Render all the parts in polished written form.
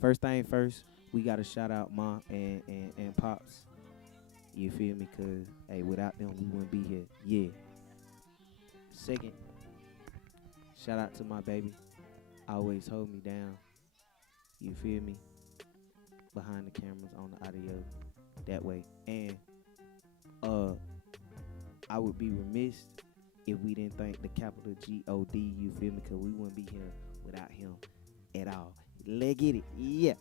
first thing first, we gotta shout out Ma and Pops. You feel me? Cause hey, without them, we wouldn't be here. Yeah. Second, shout out to my baby. Always hold me down. You feel me? Behind the cameras, on the audio, that way. And uh, I would be remiss if we didn't thank the capital God. You feel me? Cause we wouldn't be here without him at all. Let's get it. Yeah.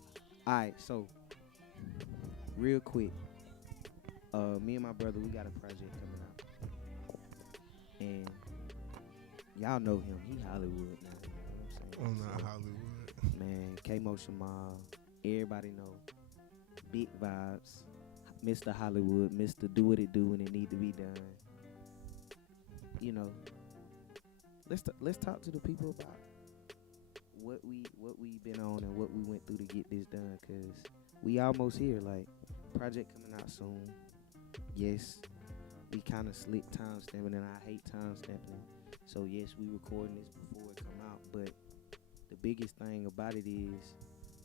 All right. So, real quick, me and my brother, we got a project coming out, and y'all know him. He Hollywood now. You know what I'm I'm saying? not So, Hollywood. man, KMO Shamaal. Everybody know. Big vibes. Mr. Hollywood. Mr. Do what it do when it need to be done. You know. Let's talk to the people about what we been on and what we went through to get this done. Cause we almost here. Like project coming out soon. Yes, we kind of slick time stamping, and I hate time stamping. So yes, we recording this before it come out, but the biggest thing about it is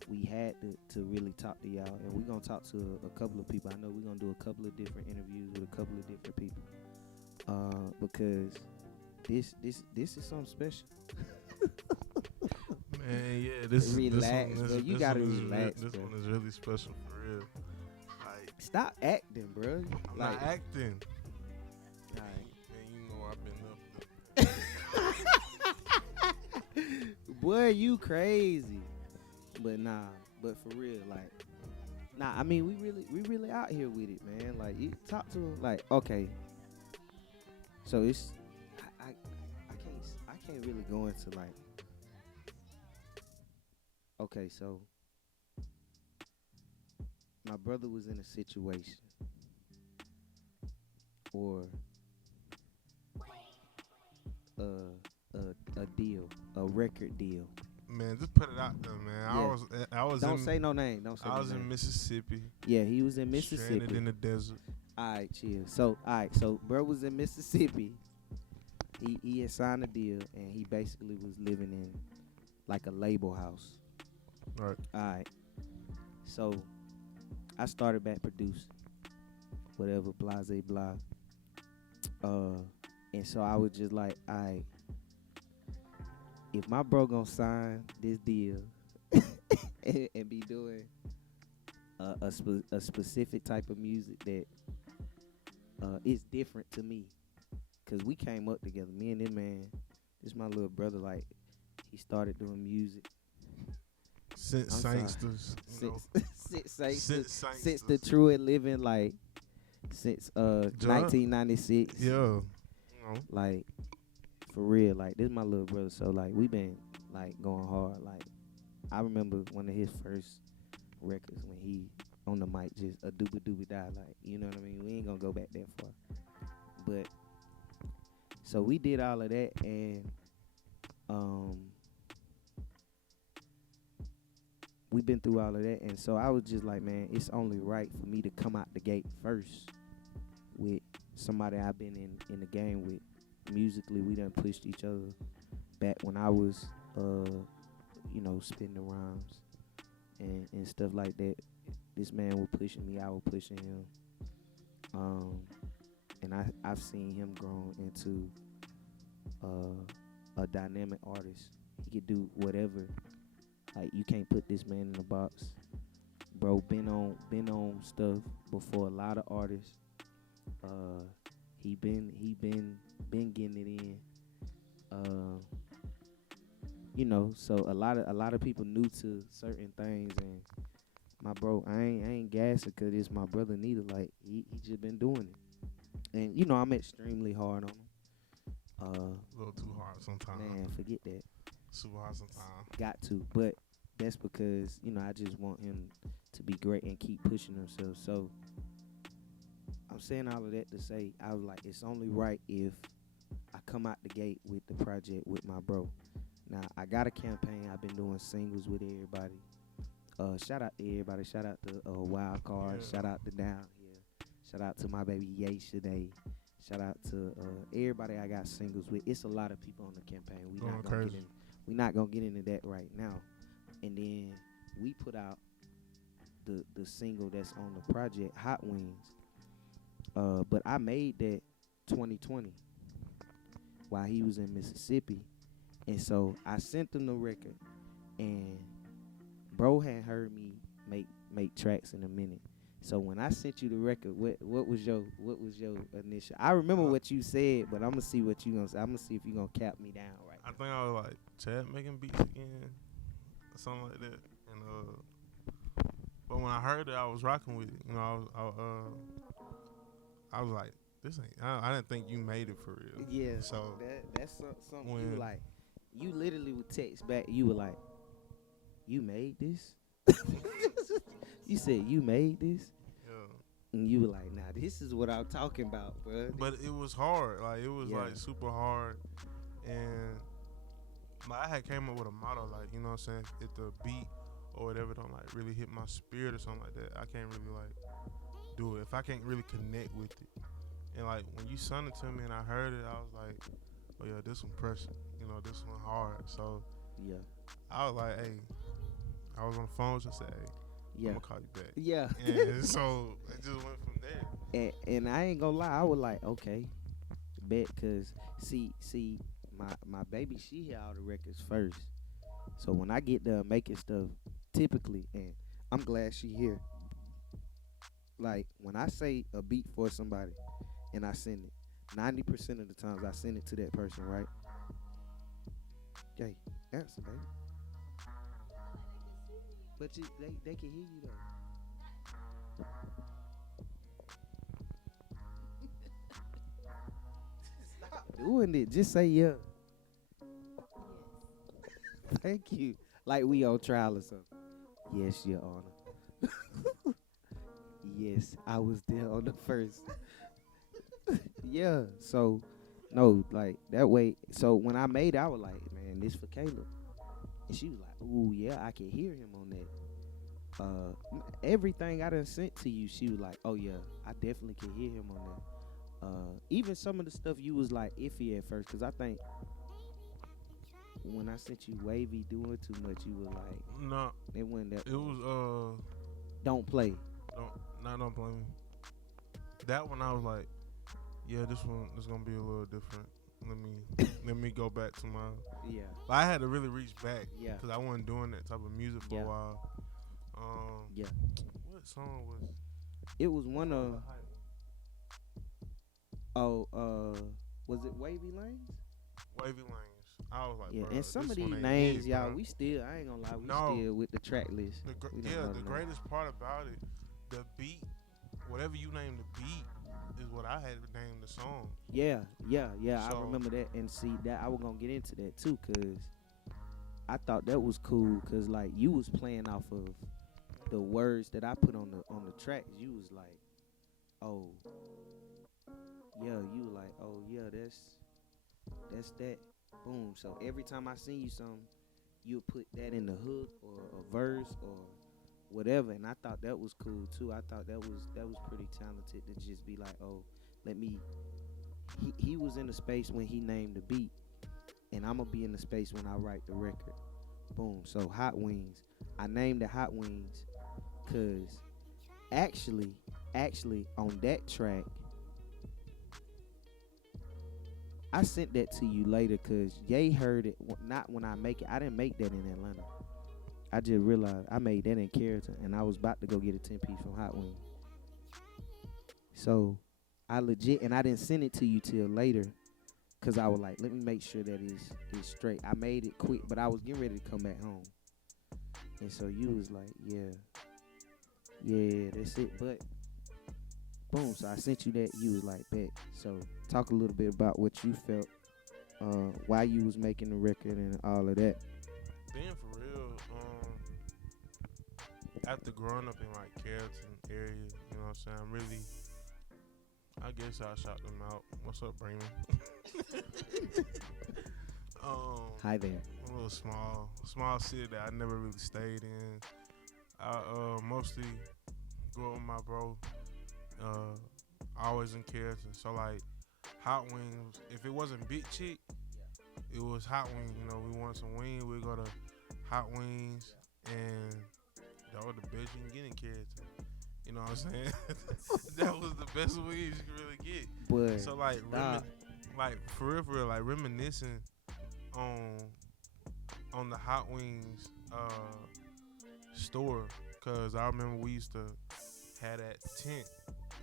we had to really talk to y'all, and we're gonna talk to a couple of people. I know we're gonna do a couple of different interviews with a couple of different people, because this is something special. Man, yeah, this Relax, this one, bro. this, You this gotta one is relax, this bro. one is really special for real. Like, Stop acting, bro. I'm Like, not acting. alright. Man, you know I've been up. Boy, you crazy. But nah, but for real, like, nah. I mean, we really out here with it, man. Like, you talk to him, like, okay. So it's, I can't really go into like, okay. So my brother was in a situation, or a deal, a record deal. Man, just put it out there, man. Yeah. I was Don't in, say no name. Don't say I no was in name. Mississippi, Yeah, he was in Mississippi. stranded in the desert. Alright, chill. So, alright, so bro was in Mississippi. He had signed a deal, and he basically was living in like a label house. Right. Alright, so I started back producing, whatever, blase blah. And so I was just like, alright, if my bro gonna sign this deal and be doing a specific type of music that is different to me, cause we came up together. Me and this man, this my little brother. Like, he started doing music Since I'm sorry. Sangsters. You know, since the Truett living, like since 1996. Yeah. You know. Like, for real, like this my little brother. So like we been like going hard. Like, I remember one of his first records when he on the mic just a dooba dooba die. Like, you know what I mean? We ain't gonna go back that far. But so we did all of that, and we been through all of that, and so I was just like, man, it's only right for me to come out the gate first with somebody I've been in the game with. Musically, we done pushed each other back when I was, spitting the rhymes and stuff like that. This man was pushing me, I was pushing him. And I've seen him grow into a dynamic artist. He could do whatever. Like, you can't put this man in a box. Bro, been on stuff before a lot of artists. He been getting it in. So a lot of people new to certain things, and my bro, I ain't gassing because it's my brother neither. Like, he just been doing it, and I'm extremely hard on him. A little too hard sometimes. Man, forget that. Super hard sometimes. Got to, but that's because I just want him to be great and keep pushing himself. So I'm saying all of that to say, I was like, it's only right if I come out the gate with the project with my bro. Now, I got a campaign. I've been doing singles with everybody. Shout out to everybody. Shout out to Wild Card. Yeah. Shout out to Down Here. Shout out to my baby Yesterday. Shout out to everybody I got singles with. It's a lot of people on the campaign. We're not gonna get into that right now. And then we put out the single that's on the project, Hot Wings. But I made that 2020 while he was in Mississippi, and so I sent him the record, and bro had heard me make tracks in a minute. So when I sent you the record, what was your initial? I remember what you said, but I'm gonna see what you gonna say. I'm gonna see if you gonna cap me down right. I think I was like Chad making beats again, or something like that. And but when I heard it, I was rocking with it. You know, I was like, this ain't. I didn't think you made it for real. Yeah. So that's something you were like. You literally would text back. You were like, "You made this." You said you made this. Yeah. And you were like, "Nah, this is what I'm talking about, bro." But it was hard. Like it was Yeah. like super hard, and I had came up with a motto, like, you know what I'm saying, if the beat or whatever don't like really hit my spirit or something like that, I can't really like do it. If I can't really connect with it. And like when you sent it to me and I heard it, I was like, oh yeah, this one pressure. You know, this one hard. So yeah, I was like, hey, I was on the phone, just said, hey, yeah, I'm gonna call you back. yeah. And so it just went from there. And I ain't gonna lie, I was like, okay, bet, cause see, my baby, she hear all the records first. So when I get done making stuff, typically, and I'm glad she here. Like when I say a beat for somebody, and I send it, 90% of the times I send it to that person, right? Okay, answer, baby. But they can hear you though. Stop doing it. Just say yeah. Thank you. Like we on trial or something. Yes, Your Honor. Yes, I was there on the first. Yeah. So, no, like that way. So when I made it, I was like, man, this for Caleb. And she was like, ooh, yeah, I can hear him on that. Everything I done sent to you, she was like, oh yeah, I definitely can hear him on that. Even some of the stuff you was like iffy at first, cause I think when I sent you Wavy doing too much, you were like, No, it wasn't that. it was Don't play. Don't blame me. That one I was like, yeah, this one is gonna be a little different. Let me go back to my. Yeah. I had to really reach back. Yeah. Cause I wasn't doing that type of music for Yeah. a while. Yeah. What song was? It was one of. Was it Wavy Lanes? Wavy Lanes. I was like, Yeah, bro, and some this of these one ain't names, it, y'all, bro. we still, I ain't gonna lie, we No. still with the track list. We don't know The them. greatest part about it, the beat, whatever you name the beat, is what I had named the song. Yeah. I So- remember that, and see that I was gonna get into that too, cause I thought that was cool, cause like you was playing off of the words that I put on the tracks. You was like, oh, yeah, you were like, oh yeah, that's that. Boom. So every time I sing you something, you'll put that in the hook or a verse or whatever, and I thought that was cool too. I thought that was pretty talented to just be like, oh, let me. He was in the space when he named the beat, and I'm gonna be in the space when I write the record. Boom. So Hot Wings. I named it Hot Wings, cause actually on that track, I sent that to you later, cause Ye heard it. Not when I make it. I didn't make that in Atlanta. I just realized I made that in Carrollton, and I was about to go get a 10-piece from Hot Wings. So I legit, and I didn't send it to you till later, cause I was like, let me make sure that it's straight. I made it quick, but I was getting ready to come back home, and so you was like, yeah, that's it. But boom, so I sent you that. You was like, bet. So talk a little bit about what you felt, why you was making the record and all of that. Being for real, after growing up in like Carrollton area, you know what I'm saying, I guess I shot them out. What's up, Bremen? Hi there. A little small city that I never really stayed in. I mostly grew up with my bro, always in Carrollton. So like Hot Wings, if it wasn't Big Chick, it was Hot Wings. You know, we wanted some wings, we'd go to Hot Wings, and That was the best you can get in carrots. You know what I'm saying? That was the best weed you could really get. But So like stop. like for real, like reminiscing on the Hot Wings store, cause I remember we used to have that tent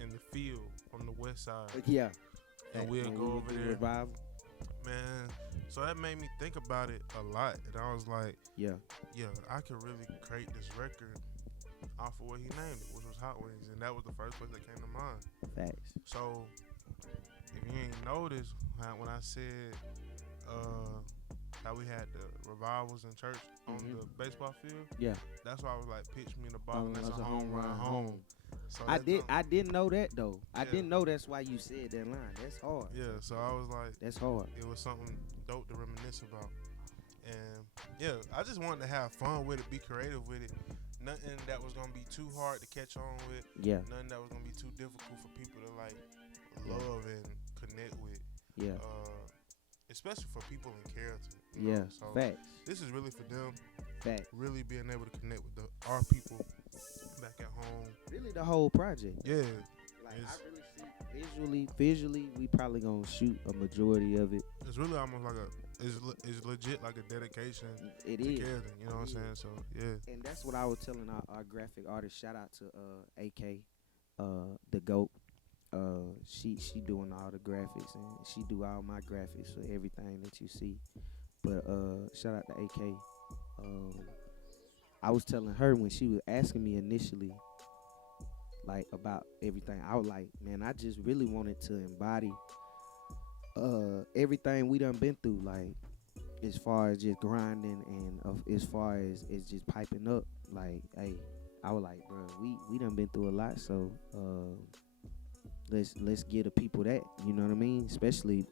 in the field on the west side, Yeah. and we'd When go we over would do there, revival. man. So that made me think about it a lot, and I was like, Yeah. yeah, I could really create this record off of what he named it, which was Hot Wings, and that was the first place that came to mind. Facts. So if you ain't noticed when I said how we had the revivals in church on the baseball field, Yeah. that's why I was like, pitch me in the ball, and that's That's a home run home. So I didn't know that though. I Yeah. didn't know that's why you said that line. That's hard. Yeah, so I was like, That's hard. it was something dope to reminisce about. And yeah, I just wanted to have fun with it, be creative with it. Nothing that was gonna be too hard to catch on with. Yeah. Nothing that was gonna be too difficult for people to like Yeah. love and connect with. Yeah. Especially for people in character. Yeah. So Facts. this is really for them. Facts. Really being able to connect with our people back at home. Really the whole project. Yeah. Like I really see visually, we probably gonna shoot a majority of it. It's really almost like it's legit like a dedication It to is. character. You know what I'm saying? So yeah. And that's what I was telling our graphic artist. Shout out to AK, the GOAT. She doing all the graphics and she do all my graphics for everything that you see. But shout out to AK. I was telling her when she was asking me initially, like about everything. I was like, man, I just really wanted to embody everything we done been through, like as far as just grinding and as far as just piping up. Like, hey, I was like, bro, we done been through a lot, so let's give the people that, you know what I mean? Especially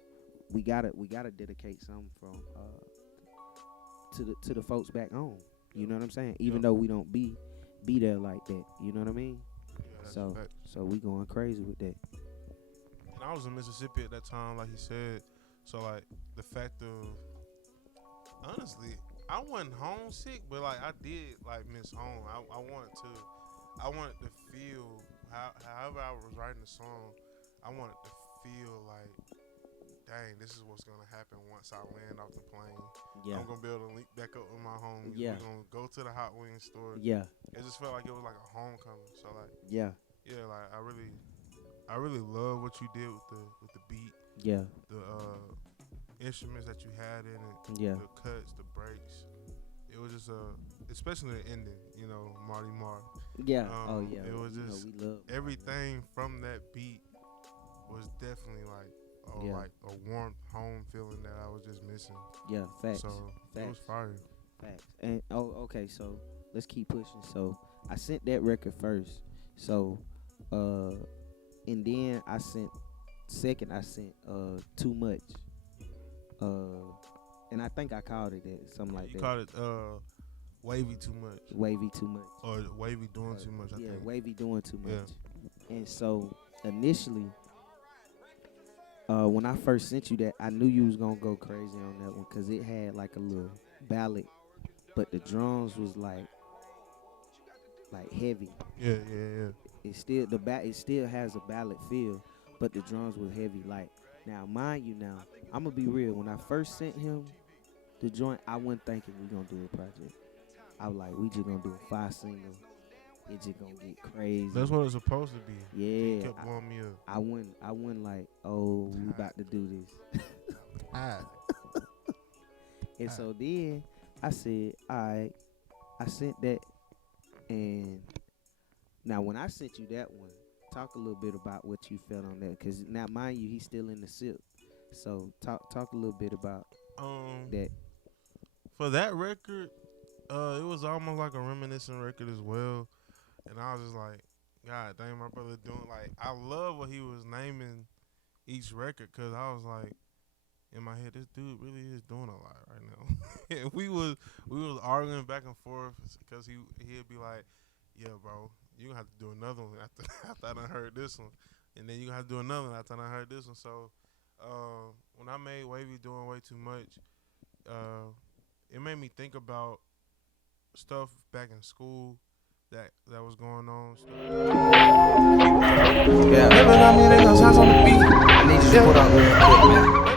we gotta dedicate something from to the folks back home. You know what I'm saying? Even though we don't be there like that, you know what I mean? Yeah, so we going crazy with that. And I was in Mississippi at that time, like he said. So like the fact of honestly, I wasn't homesick, but like I did like miss home. I wanted to feel however I was writing the song. I wanted to feel like, dang, this is what's gonna happen once I land off the plane. Yeah. I'm gonna be able to link back up with my homies. Yeah. We're gonna go to the Hot Wings store. Yeah. It just felt like it was like a homecoming. So like, Yeah. like I really love what you did with the beat. Yeah. The instruments that you had in it. Yeah. The cuts, the breaks. It was just especially the ending. You know, Marty Mark. Yeah. Oh yeah. It was just we love everything from that beat was definitely like like a warm home feeling that I was just missing. Yeah, facts. So facts. it was fire. Facts. And okay, so let's keep pushing. So I sent that record first. So and then I sent Too Much. And I think I called it that, something like that. You called it Wavy Too Much. Wavy Too Much. Or Wavy Doing Too Much, I think. Wavy Doing Too Much. Yeah. And so initially, when I first sent you that, I knew you was gonna go crazy on that one because it had like a little ballad, but the drums was like heavy. Yeah. It still has a ballad feel, but the drums was heavy. Like now, mind you, now I'm gonna be real. When I first sent him the joint, I wasn't thinking we gonna do a project. I was like, we just gonna do a 5 single. It just gonna get crazy. That's what it's supposed to be. Yeah. You kept blowing me up. I went like, oh, we about to do this. And so then I said, all right, I sent that. And now when I sent you that one, talk a little bit about what you felt on that. Because now, mind you, he's still in the SIP. So talk a little bit about that. For that record, it was almost like a reminiscent record as well. And I was just like, God dang, my brother doing, like, I love what he was naming each record, because I was like, in my head, this dude really is doing a lot right now. And we was arguing back and forth, because he'd be like, yeah, bro, you gonna have to do another one after I done heard this one. And then you gonna have to do another one after I done heard this one. So when I made Wavy Doing Way Too Much, it made me think about stuff back in school, that was going on. Yeah. Never got me, they gon' sounds on the beat. I need you to put on real quick, man.